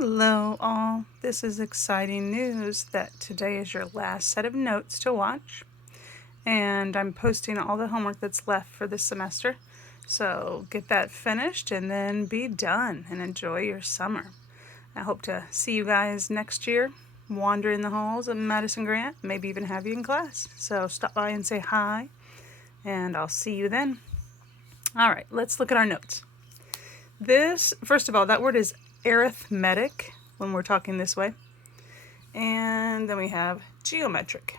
Hello all, this is exciting news that today is your last set of notes to watch, and I'm posting all the homework that's left for this semester, so get that finished and then be done and enjoy your summer. I hope to see you guys next year, wandering the halls of Madison Grant, maybe even have you in class, so stop by and say hi, and I'll see you then. Alright, let's look at our notes. First of all, that word is arithmetic when we're talking this way. And then we have geometric.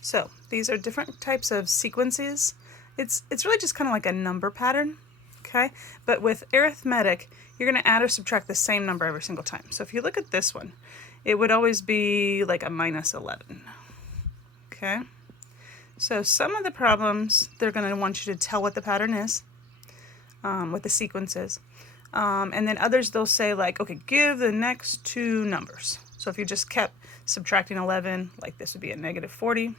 So these are different types of sequences. It's really just kind of like a number pattern, okay? But with arithmetic, you're going to add or subtract the same number every single time. So if you look at this one, it would always be like a minus 11, okay? So some of the problems, they're going to want you to tell what the pattern is, what the sequence is. And then others, they'll say like, okay, give the next two numbers. So if you just kept subtracting 11, like this would be a negative 40,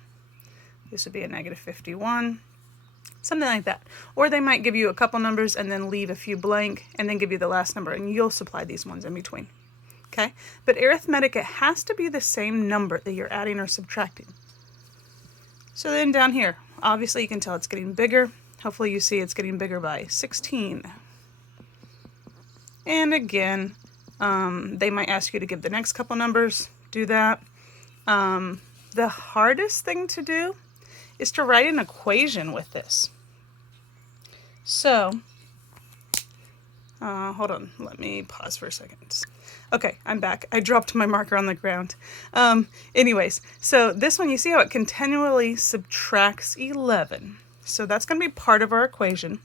this would be a negative 51, something like that. Or they might give you a couple numbers and then leave a few blank and then give you the last number, and you'll supply these ones in between. Okay? But arithmetic, it has to be the same number that you're adding or subtracting. So then down here, obviously you can tell it's getting bigger. Hopefully you see it's getting bigger by 16. And again, they might ask you to give the next couple numbers. Do that. The hardest thing to do is to write an equation with this. So, hold on. Let me pause for a second. Okay, I'm back. I dropped my marker on the ground. Anyways, so this one, you see how it continually subtracts 11. So that's going to be part of our equation.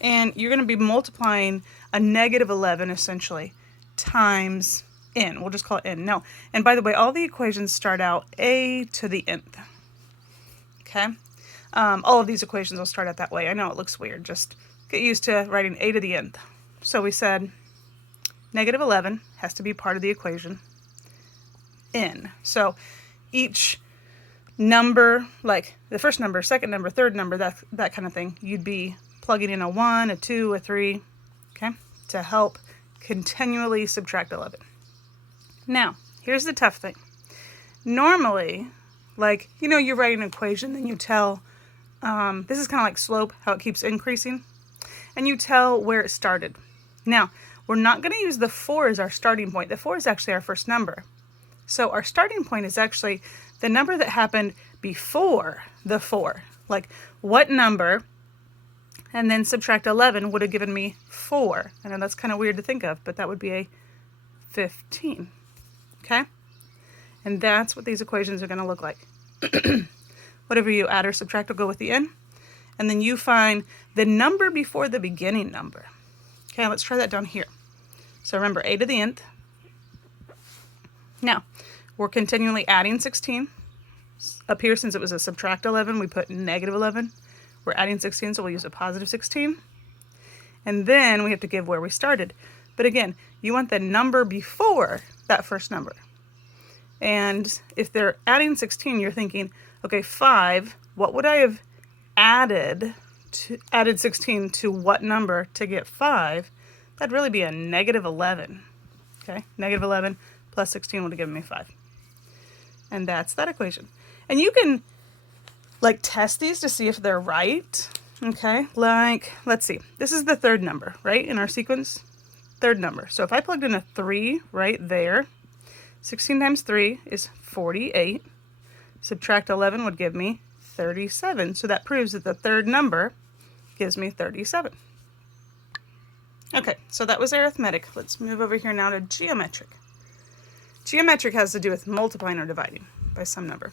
And you're going to be multiplying a negative 11, essentially, times n. We'll just call it n. No. And by the way, all the equations start out a to the nth. Okay? All of these equations will start out that way. I know it looks weird. Just get used to writing a to the nth. So we said negative 11 has to be part of the equation, n. So each number, like the first number, second number, third number, that kind of thing, you'd be plugging in a 1, a 2, a 3, okay, to help continually subtract 11. Now, here's the tough thing. Normally, like, you write an equation, then you tell, this is kind of like slope, how it keeps increasing, and you tell where it started. Now, we're not going to use the 4 as our starting point. The 4 is actually our first number. So our starting point is actually the number that happened before the 4. Like, what number, and then subtract 11 would have given me 4. I know that's kind of weird to think of, but that would be a 15. Okay? And that's what these equations are going to look like. Whatever you add or subtract will go with the n. And then you find the number before the beginning number. Okay, let's try that down here. So remember, a to the nth. Now, we're continually adding 16. Up here, since it was a subtract 11, we put negative 11. We're adding 16, so we'll use a positive 16. And then we have to give where we started. But again, you want the number before that first number. And if they're adding 16, you're thinking, okay, 5, what would I have added 16 to what number to get 5? That'd really be a negative 11. Okay, negative 11 plus 16 would have given me 5. And that's that equation. And you can like test these to see if they're right. Okay, like, let's see. This is the third number, right, in our sequence? Third number. So if I plugged in a 3 right there, 16 times 3 is 48. Subtract 11 would give me 37. So that proves that the third number gives me 37. Okay, so that was arithmetic. Let's move over here now to geometric. Geometric has to do with multiplying or dividing by some number.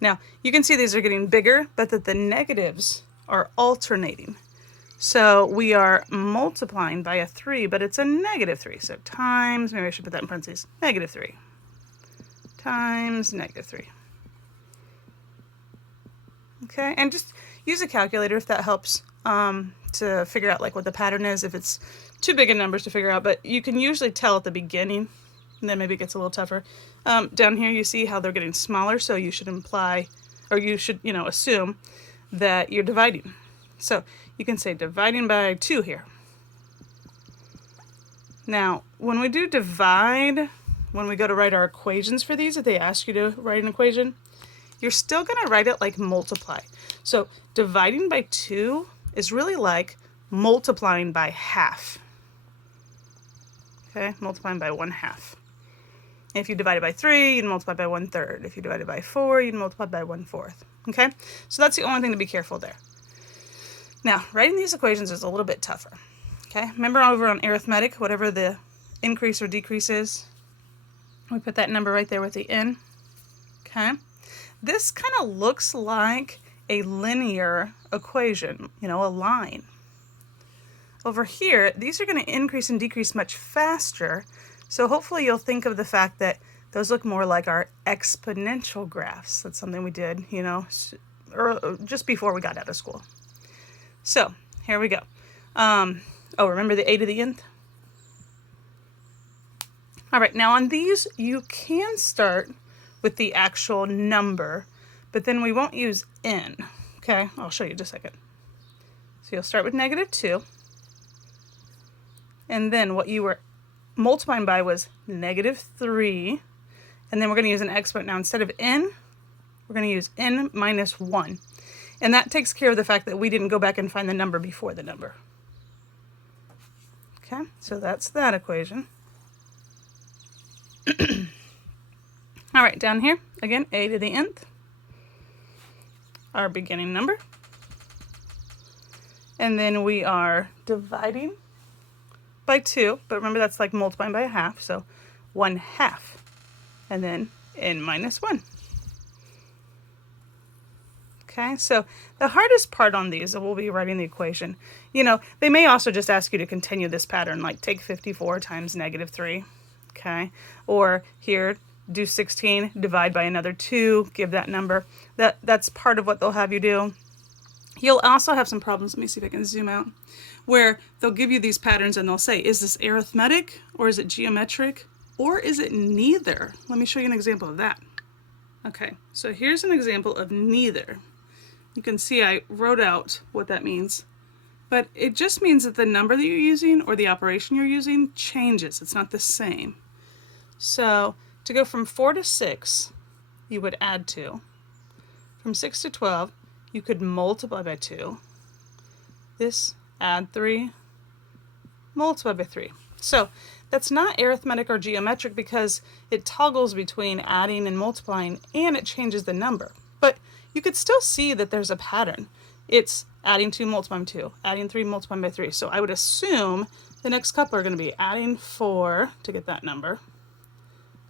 Now, you can see these are getting bigger, but that the negatives are alternating. So we are multiplying by a 3, but it's a negative 3. So times, maybe I should put that in parentheses, negative 3 times negative 3. Okay, and just use a calculator if that helps to figure out like what the pattern is, if it's too big of numbers to figure out, but you can usually tell at the beginning, and then maybe it gets a little tougher. Down here you see how they're getting smaller, so you should assume that you're dividing. So you can say dividing by 2 here. Now, when we do divide, when we go to write our equations for these, if they ask you to write an equation, you're still going to write it like multiply. So dividing by 2 is really like multiplying by half. Okay, multiplying by 1/2. If you divide it by 3, you'd multiply by 1/3. If you divide it by 4, you'd multiply by 1/4. Okay, so that's the only thing to be careful there. Now, writing these equations is a little bit tougher. Okay, remember over on arithmetic, whatever the increase or decrease is, we put that number right there with the n. Okay, this kind of looks like a linear equation, you know, a line. Over here, these are going to increase and decrease much faster, so hopefully you'll think of the fact that those look more like our exponential graphs. That's something we did, you know, just before we got out of school. So here we go. Oh, remember the a to the nth? All right, now on these, you can start with the actual number, but then we won't use n. Okay, I'll show you in just a second. So you'll start with -2, and then what you were multiplying by was -3, and then we're going to use an exponent. Now instead of n, we're going to use n minus 1, and that takes care of the fact that we didn't go back and find the number before the number. Okay, so that's that equation. All right, down here, again, a to the nth, our beginning number. And then we are dividing by 2, but remember that's like multiplying by 1/2, so 1/2. And then n minus 1. Okay, so the hardest part on these, we'll be writing the equation. You know, they may also just ask you to continue this pattern, like take 54 times -3. Okay, or here, do 16, divide by another 2, give that number. That's part of what they'll have you do. You'll also have some problems, let me see if I can zoom out, where they'll give you these patterns and they'll say, is this arithmetic, or is it geometric, or is it neither? Let me show you an example of that. Okay, so here's an example of neither. You can see I wrote out what that means, but it just means that the number that you're using or the operation you're using changes. It's not the same. So to go from 4 to 6, you would add 2. From 6 to 12, you could multiply by 2. This, add 3, multiply by 3. So that's not arithmetic or geometric because it toggles between adding and multiplying, and it changes the number. But you could still see that there's a pattern. It's adding 2, multiplying by 2, adding 3, multiplying by 3. So I would assume the next couple are going to be adding 4 to get that number,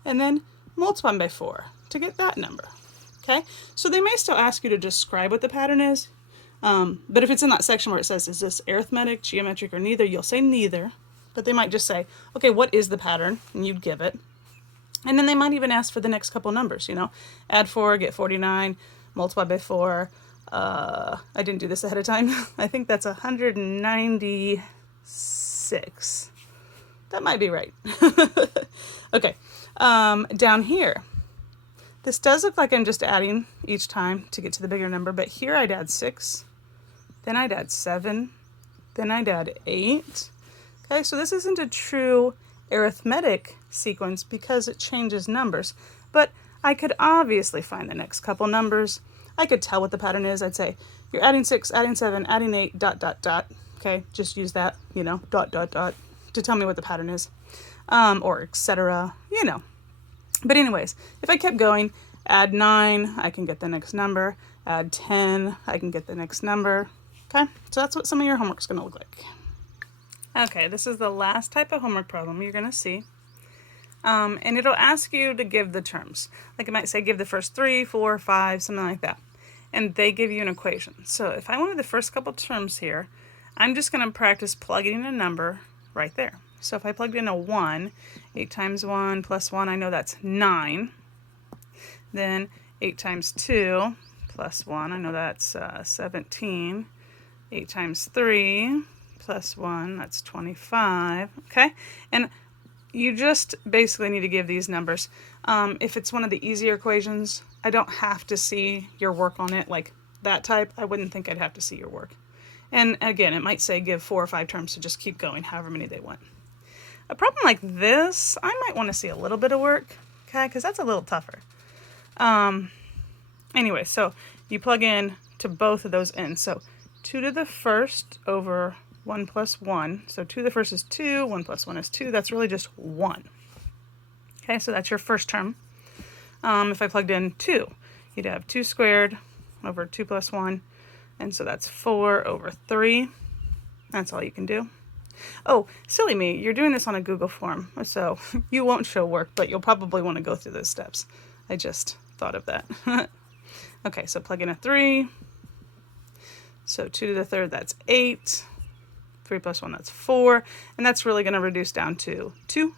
and then multiplying by 4 to get that number. Okay, so they may still ask you to describe what the pattern is, but if it's in that section where it says, is this arithmetic, geometric, or neither, you'll say neither, but they might just say, okay, what is the pattern? And you'd give it. And then they might even ask for the next couple numbers, you know, add 4, get 49, multiply by 4. I didn't do this ahead of time. I think that's 196. That might be right. Okay, down here, this does look like I'm just adding each time to get to the bigger number, but here I'd add 6, then I'd add 7, then I'd add 8. Okay, so this isn't a true arithmetic sequence because it changes numbers, but I could obviously find the next couple numbers. I could tell what the pattern is. I'd say, you're adding 6, adding 7, adding 8, dot, dot, dot. Okay, just use that, you know, dot, dot, dot, to tell me what the pattern is, or etc., you know. But anyways, if I kept going, add 9, I can get the next number. Add 10, I can get the next number. Okay, so that's what some of your homework's going to look like. Okay, this is the last type of homework problem you're going to see. And it'll ask you to give the terms. Like it might say give the first 3, 4, 5, something like that. And they give you an equation. So if I wanted the first couple terms here, I'm just going to practice plugging in a number right there. So if I plugged in a 1, 8 times 1 plus 1, I know that's 9. Then 8 times 2 plus 1, I know that's 17. 8 times 3 plus 1, that's 25. Okay? And you just basically need to give these numbers. If it's one of the easier equations, I don't have to see your work on it. Like that type, I wouldn't think I'd have to see your work. And again, it might say give 4 or 5 terms to just keep going, however many they want. A problem like this, I might want to see a little bit of work, okay, because that's a little tougher. Anyway, so you plug in to both of those ends. So 2 to the first over 1 plus 1. So 2 to the first is 2, 1 plus 1 is 2. That's really just 1. Okay, so that's your first term. If I plugged in 2, you'd have 2 squared over 2 plus 1. And so that's 4 over 3. That's all you can do. Oh, silly me, you're doing this on a Google form, so you won't show work, but you'll probably want to go through those steps. I just thought of that. Okay, so plug in a 3. So 2 to the third, that's 8. 3 plus 1, that's 4. And that's really going to reduce down to 2.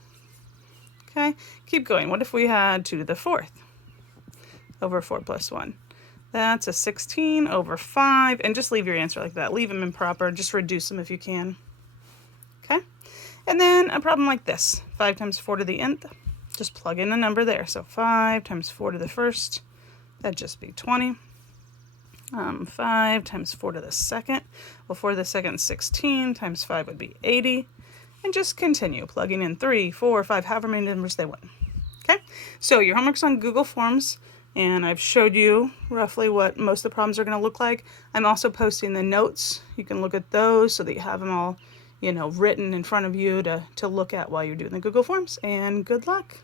Okay, keep going. What if we had 2 to the fourth over 4 plus 1? That's a 16 over 5. And just leave your answer like that. Leave them improper. Just reduce them if you can. Okay, and then a problem like this. 5 times 4 to the nth. Just plug in a number there. So 5 times 4 to the first. That'd just be 20. 5 times 4 to the second. Well, 4 to the second is 16. Times 5 would be 80. And just continue plugging in 3, 4, 5, however many numbers they want. Okay, so your homework's on Google Forms, and I've showed you roughly what most of the problems are going to look like. I'm also posting the notes. You can look at those so that you have them all, written in front of you to look at while you're doing the Google Forms, and good luck.